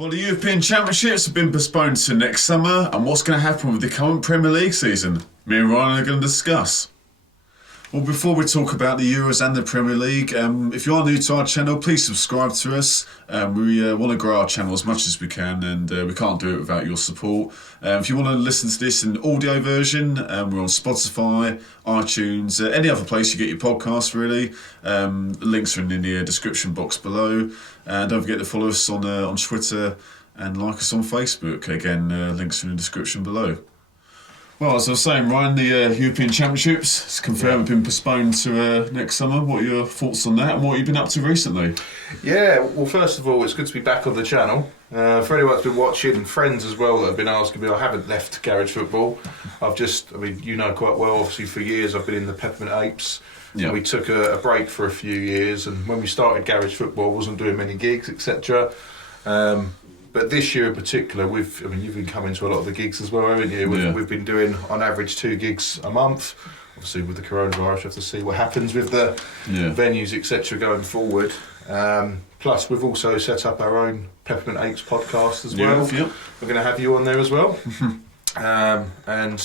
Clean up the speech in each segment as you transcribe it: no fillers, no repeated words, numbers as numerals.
Well, the European Championships have been postponed to next summer, and what's going to happen with the current Premier League season? Me and Ryan are going to discuss. Well, before we talk about the Euros and the Premier League, if you are new to our channel, please subscribe to us. We want to grow our channel as much as we can, and we can't do it without your support. If you want to listen to this in audio version, we're on Spotify, iTunes, any other place you get your podcasts, really. The links are in the description box below. And don't forget to follow us on Twitter and like us on Facebook. Again, links are in the description below. Well, as I was saying, Ryan, the European Championships is confirmed been postponed to next summer. What are your thoughts on that, and what have you been up to recently? Yeah, well, first of all, it's good to be back on the channel. For anyone that's been watching, and friends as well that have been asking me, I haven't left garage football. You know quite well, obviously for years I've been in the Peppermint Apes. Yeah. We took a break for a few years, and when we started garage football, I wasn't doing many gigs, etc. But this year in particular, you've been coming to a lot of the gigs as well, haven't you? We've been doing, on average, 2 gigs a month. Obviously, with the coronavirus, we have to see what happens with the venues, etc., going forward. Plus, we've also set up our own Peppermint Apes podcast as well. Yeah. We're going to have you on there as well. And,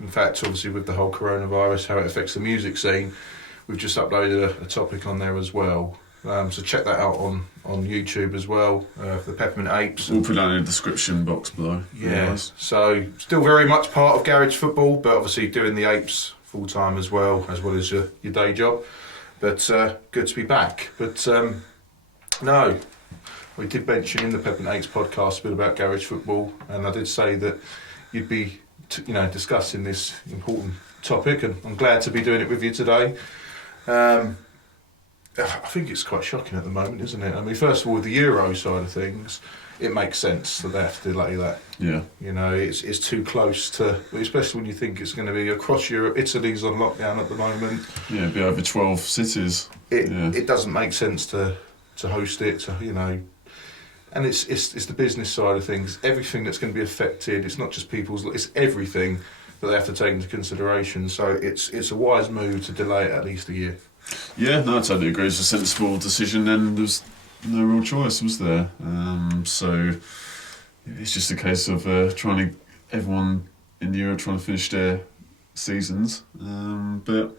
in fact, obviously, with the whole coronavirus, how it affects the music scene, we've just uploaded a topic on there as well. So check that out on YouTube as well, for the Peppermint Apes. We'll put that in the description box below. Yeah, so still very much part of garage football, but obviously doing the Apes full time as well as your day job. But good to be back. But no, we did mention in the Peppermint Apes podcast a bit about garage football, and I did say that you'd be discussing this important topic, and I'm glad to be doing it with you today. I think it's quite shocking at the moment, isn't it? I mean, first of all, with the Euro side of things, it makes sense that they have to delay that. Yeah. It's too close to, especially when you think it's going to be across Europe. Italy's on lockdown at the moment. Yeah, it'll be over 12 cities. It doesn't make sense to host it, and it's the business side of things. Everything that's going to be affected, it's not just it's everything that they have to take into consideration. So it's a wise move to delay it at least a year. Yeah, no, I totally agree. It's a sensible decision, and there's no real choice, was there? So it's just a case of everyone in the Euro trying to finish their seasons. But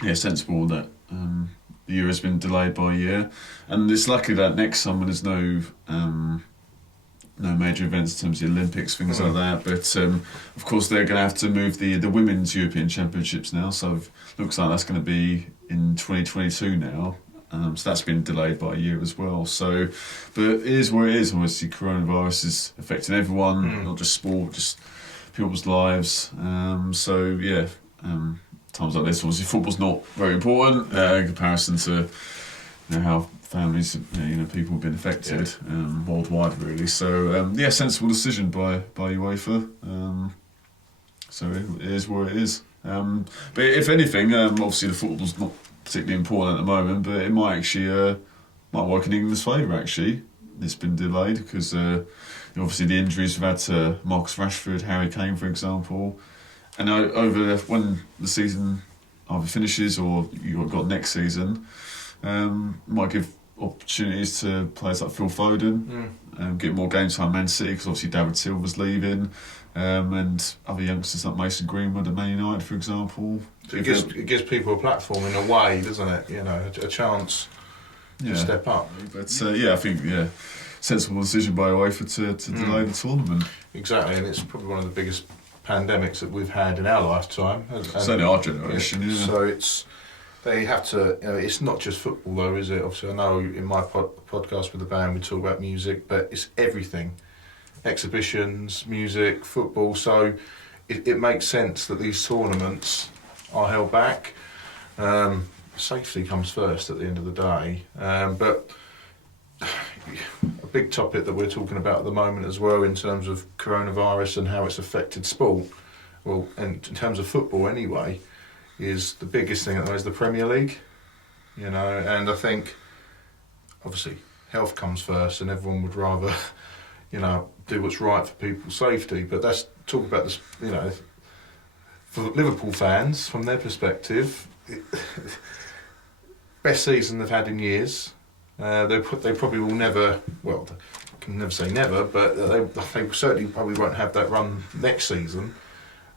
yeah, sensible that the Euro's been delayed by a year, and it's lucky that next summer there's no major events in terms of the Olympics, things like that. But of course they're going to have to move the Women's European Championships now, so it looks like that's going to be in 2022 now. So that's been delayed by a year as well. So, but it is where it is. Obviously, coronavirus is affecting everyone, not just sport, just people's lives. Times like this, obviously, football's not very important in comparison to how families, people have been affected worldwide, really. So, sensible decision by UEFA. So it is where it is. But if anything, obviously the football's not particularly important at the moment, but it might actually might work in England's favour. Actually, it's been delayed because obviously the injuries we've had to Marcus Rashford, Harry Kane, for example, and when the season either finishes or you've got next season, might give opportunities to players like Phil Foden, get more game time at Man City, because obviously David Silva's leaving, and other youngsters like Mason Greenwood at Man United, for example. So it gives people a platform in a way, doesn't it? A chance to step up. But I think sensible decision by UEFA to delay the tournament. Exactly, and it's probably one of the biggest pandemics that we've had in our lifetime. Certainly our generation. Yeah. So they have to. It's not just football, though, is it? Obviously, I know in my podcast with the band we talk about music, but it's everything: exhibitions, music, football. So it makes sense that these tournaments are held back. Safety comes first at the end of the day, but a big topic that we're talking about at the moment as well in terms of coronavirus and how it's affected sport. Well, and in terms of football anyway, is the biggest thing at the moment is the Premier League, and I think obviously health comes first, and everyone would rather, do what's right for people's safety. But that's talk about this, for Liverpool fans from their perspective, best season they've had in years. They probably will never. Well, can never say never, but they certainly probably won't have that run next season.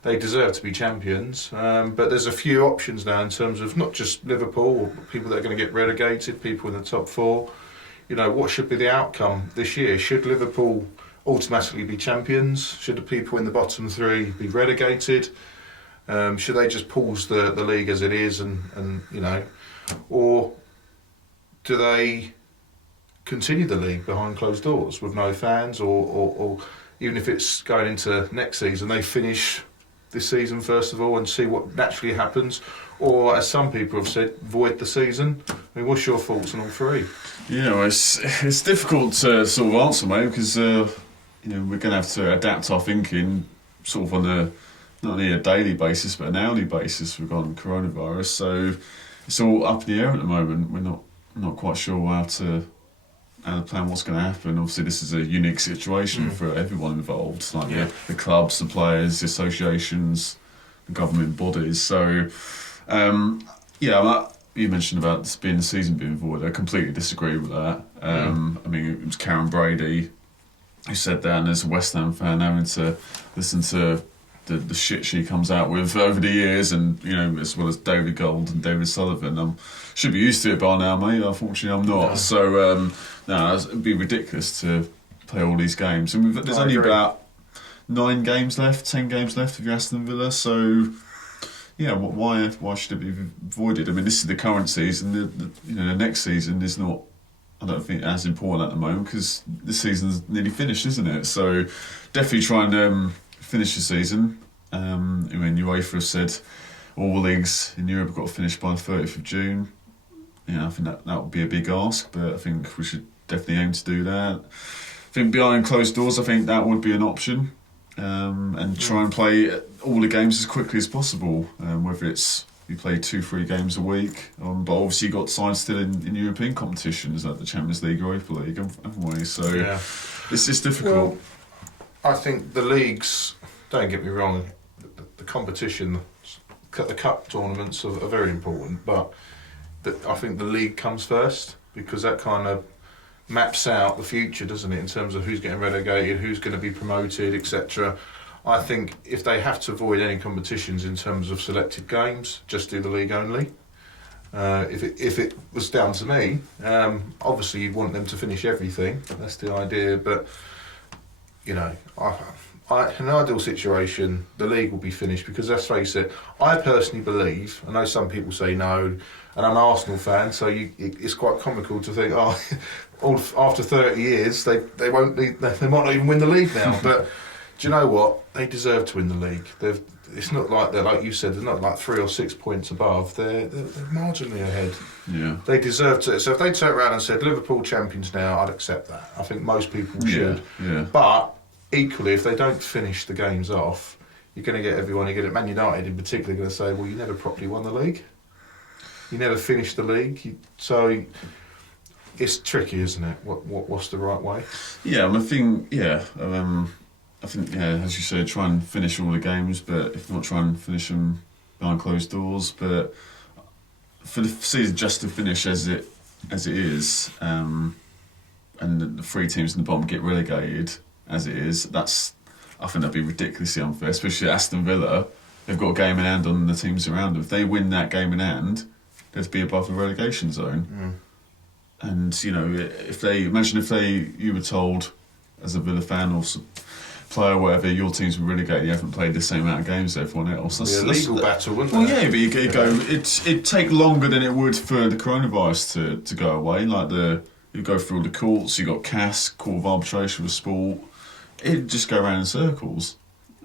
They deserve to be champions, but there's a few options now in terms of not just Liverpool or people that are going to get relegated, people in the top four. You know, what should be the outcome this year? Should Liverpool automatically be champions? Should the people in the bottom three be relegated? Should they just pause the league as it is and you know, or do they continue the league behind closed doors with no fans, or even if it's going into next season, they finish this season first of all and see what naturally happens, or as some people have said, void the season? I mean, what's your thoughts on all three? Yeah, well, it's difficult to sort of answer, mate, because you know, we're going to have to adapt our thinking sort of on not only a daily basis but an hourly basis regarding coronavirus. So it's all up in the air at the moment. We're not quite sure how to plan what's going to happen. Obviously, this is a unique situation for everyone involved, like the clubs, the players, the associations, the government bodies. So, you mentioned about this being the season being void. I completely disagree with that. I mean, it was Karen Brady who said that, and as a West Ham fan, having to listen to the shit she comes out with over the years, and you know, as well as David Gold and David Sullivan, should be used to it by now, mate. Unfortunately, I'm not. No. So it'd be ridiculous to play all these games, and there's only about 10 games left of your Aston Villa. So yeah, why should it be voided? I mean, this is the current season. The next season is not, I don't think, as important at the moment because this season's nearly finished, isn't it? So definitely try and finish the season. I mean, UEFA have said all leagues in Europe have got to finish by the 30th of June. Yeah, I think that would be a big ask, but I think we should definitely aim to do that. I think behind closed doors, I think that would be an option, and try and play all the games as quickly as possible, whether it's you play 2-3 games a week, but obviously you've got sides still in European competitions like the Champions League or UEFA League, haven't we? So it's just difficult. Well, I think the leagues, don't get me wrong, the competition, the cup tournaments are very important, but I think the league comes first because that kind of maps out the future, doesn't it, in terms of who's getting relegated, who's going to be promoted, etc. I think if they have to avoid any competitions in terms of selected games, just do the league only. If it was down to me, obviously you'd want them to finish everything. That's the idea, but you know, in an ideal situation, the league will be finished because, let's face it, I personally believe, I know some people say no, and I'm an Arsenal fan, so it's quite comical to think, after 30 years, they might not even win the league now. But do you know what? They deserve to win the league. It's not like they're, like you said, they're not like 3 or 6 points above. They're marginally ahead. Yeah. They deserve to. So if they turned around and said Liverpool champions now, I'd accept that. I think most people should. Yeah. But equally, if they don't finish the games off, you're going to get everyone. You're going to Man United in particular going to say, well, you never properly won the league. You never finished the league. So it's tricky, isn't it? What's the right way? Yeah, I think, as you said, try and finish all the games, but if not, try and finish them behind closed doors. But for the season just to finish as it is, and the 3 teams in the bottom get relegated as it is, I think that'd be ridiculously unfair, especially Aston Villa. They've got a game in hand on the teams around them. If they win that game in hand, they'd be above the relegation zone. And you know, if you were told as a Villa fan or player, whatever, your team's been relegated, you haven't played the same amount of games as everyone else. That's a legal battle, wouldn't it? Well, yeah, but it'd take longer than it would for the coronavirus to go away. Like you go through all the courts, you got CAS, Court of Arbitration with Sport. It'd just go around in circles.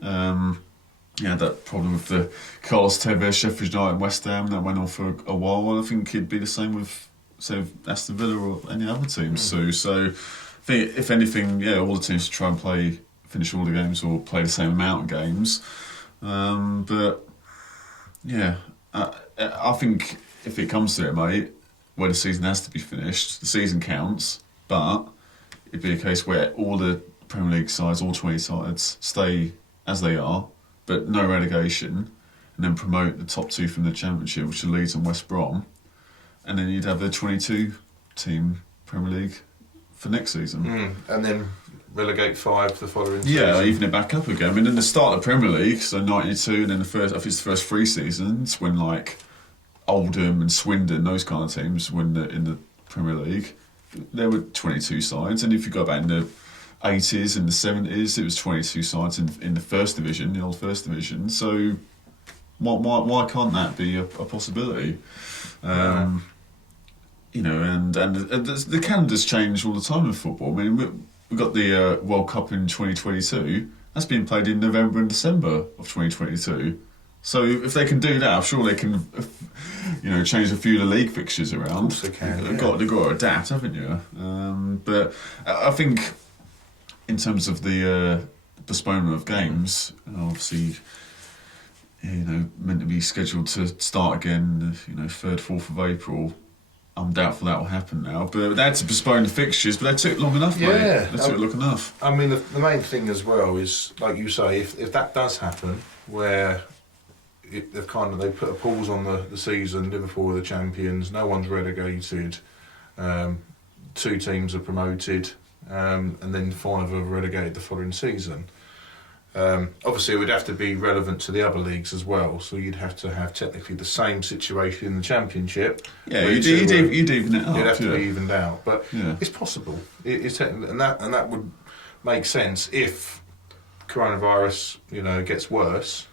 That problem with the Carlos Tevez, Sheffield United, and West Ham that went on for a while. I think it'd be the same with, say, Aston Villa or any other teams. So I think if anything, all the teams should try and finish all the games or play the same amount of games. I think if it comes to it, mate, where the season has to be finished, the season counts, but it'd be a case where all the Premier League sides, all 20 sides, stay as they are, but no relegation, and then promote the top 2 from the Championship, which are Leeds and West Brom, and then you'd have the 22-team Premier League for next season. And then relegate 5 the following Yeah, season. even it back up again. I mean, in the start of the Premier League, so 92, and then I think it's the first 3 seasons when like Oldham and Swindon, those kind of teams, win in the Premier League, there were 22 sides. And if you go back in the 80s and the 70s, it was 22 sides in the First Division, the old First Division. So why can't that be a possibility? You know, and the calendar's changed all the time in football. I mean, we got the World Cup in 2022. That's being played in November and December of 2022. So if they can do that, I'm sure they can, you know, change a few of the league fixtures around. Of course they can. They've got to adapt, haven't you? But I think in terms of the postponement of games, obviously, you know, meant to be scheduled to start again, you know, 3rd, 4th of April. I'm doubtful that will happen now, but they had to postpone the fixtures, but they took long enough, mate. Yeah. They took long enough. I mean, the main thing as well is, like you say, if that does happen, where they put a pause on the season, Liverpool are the champions, no one's relegated, 2 teams are promoted, and then 5 are relegated the following season. Obviously, it would have to be relevant to the other leagues as well, so you'd have to have technically the same situation in the Championship. Yeah, you'd even it up. It'd have to be evened out, but Yeah. it's possible. It's and that would make sense if coronavirus, you know, gets worse.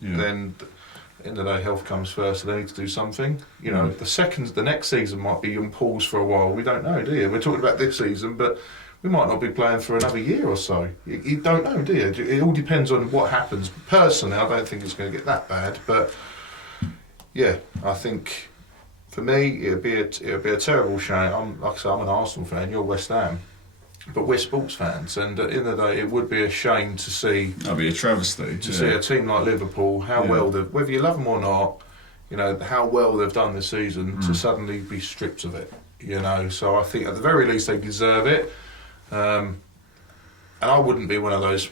Yeah. Then at the end of the day, health comes first, so they need to do something. You know, the next season might be on pause for a while. We don't know, do you? We're talking about this season, but we might not be playing for another year or so. You don't know, do you? It all depends on what happens. Personally, I don't think it's going to get that bad, but yeah, I think for me it'd be a terrible shame. Like I say, I'm an Arsenal fan. You're West Ham, but we're sports fans, and at the end of the day, it would be a shame to see. That'd be a travesty. To see a team like Liverpool, whether you love them or not, you know, how well they've done this season, to suddenly be stripped of it, you know. So I think at the very least they deserve it. And I wouldn't be one of those,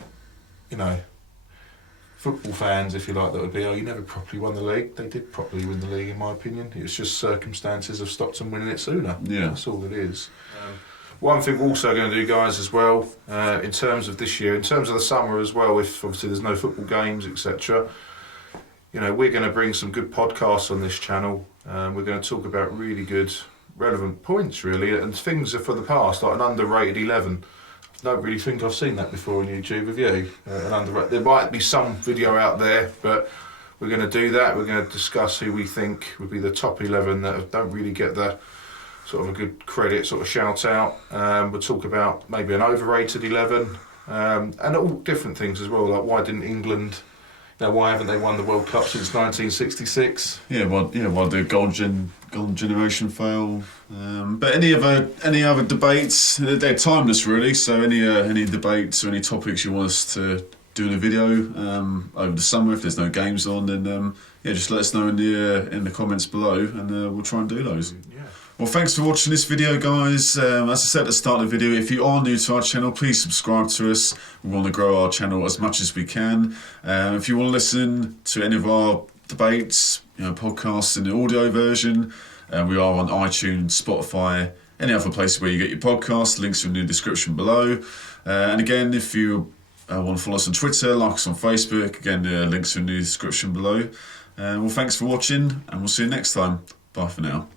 you know, football fans, if you like, that would be, you never properly won the league. They did properly win the league, in my opinion. It's just circumstances have stopped them winning it sooner. Yeah. That's all it is. One thing we're also going to do, guys, as well, in terms of this year, in terms of the summer as well, if obviously there's no football games, etc., you know, we're going to bring some good podcasts on this channel. We're going to talk about really good, relevant points, really, and things are for the past, like an underrated 11. I don't really think I've seen that before on YouTube, have you? There might be some video out there, but we're going to do that. We're going to discuss who we think would be the top 11 that don't really get the sort of a good credit, sort of shout out. We'll talk about maybe an overrated 11, and all different things as well, like why didn't England... Now, why haven't they won the World Cup since 1966? Yeah, why the golden generation fail? But any other debates? They're timeless, really. So any debates or any topics you want us to do in a video over the summer, if there's no games on, then just let us know in the comments below, and we'll try and do those. Yeah. Well, thanks for watching this video, guys. As I said at the start of the video, if you are new to our channel, please subscribe to us. We want to grow our channel as much as we can. If you want to listen to any of our debates, podcasts in the audio version, we are on iTunes, Spotify, any other places where you get your podcasts. Links are in the description below. And again, if you want to follow us on Twitter, like us on Facebook, again, the links are in the description below. Well, thanks for watching, and we'll see you next time. Bye for now.